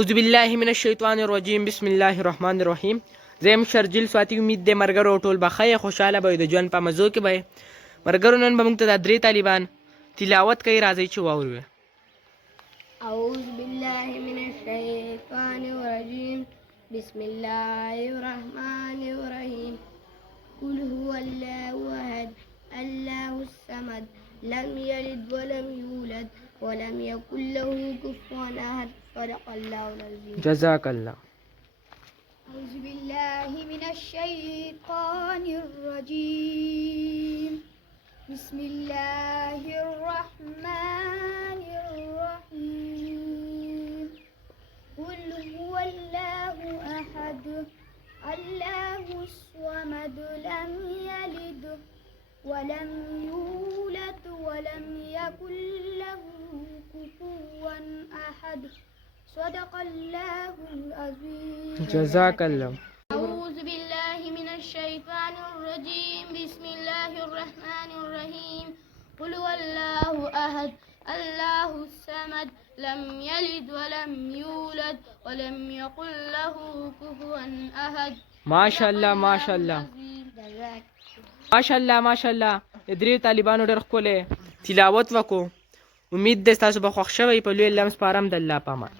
اعوذ بالله من الشیطان الرجیم بسم الله الرحمن الرحیم. زم شرجل سواتی امید د مرګرو ټول بخای خوشاله به د ژوند په مزو کې به مرګرو نن به موږ ته د درې طالبان تلاوت کوي. راځي چې واورو. أعوذ بالله من الشيطان الرجيم بسم الله الرحمن الرحيم قل هو الله أحد الله الصمد لم يلد ولم يولد ولم يكن له كفوا أحد صدق الله العظيم. جزاك الله. أعوذ بالله من الشيطان الرجيم بسم الله الرحمن الرحيم قل هو الله أحد الله الصمد لم يلد ولم يولد ولم يكن له كفوا أحد صدق الله العظيم. جزاك الله. أعوذ بالله من الشيطان الرجيم بسم الله الرحمن الرحيم قل هو الله أحد الله الصمد لم يلد ولم يولد ولم يكن له كفوا أحد. ماشاءالله ماشاءالله ماشاءالله ماشاءالله. درې طالبانو ډېر ښکلی تلاوت وکړو. امید ده ستاسو به خوښ شوی. په لوی لمس پارم د الله په امان.